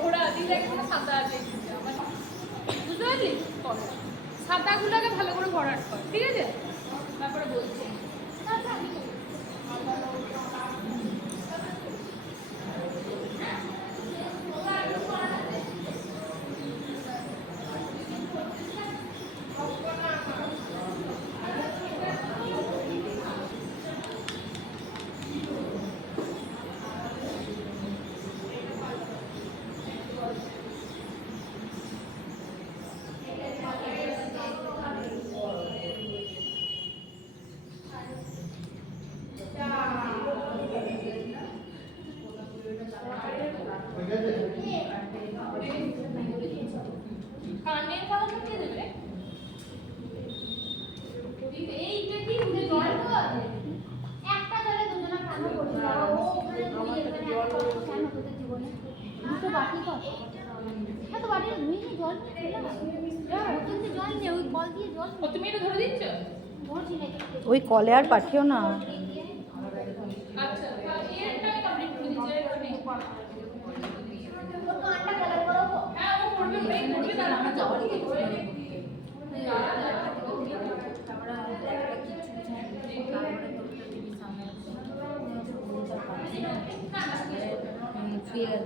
ঘোড়া দিলে একটা সাদা আছে, বুঝতে পারলি? সাদাগুলোকে ভালো করে ভরাট কর, ঠিক আছে? তারপরে বলছি। কানের কলাটা কে দেবে? এইটা কি জল তো একটা জলে দুজনা কানো করতে যাও। ও ওখানে তুই এখানে কেন তোদের জীবনে দুটো বাটি কর। হ্যাঁ তো বাটির ধুই নি জল বোতল জল নেই, ওই কল দিয়ে জল। ও তুমি এটা ধরে দিচ্ছ? ধরছি না, ওই কলে আর পাঠিও না। আচ্ছা এরটা আমি কমপ্লিট করে দিচ্ছি। ওর কানটা কালার করব। হ্যাঁ ও করবে, ব্রেক করবে, তার আমরা যাওয়ার কি করে আমরা একটা কিছু তারপরে তোরটা দিবি সামনে ফিয়ার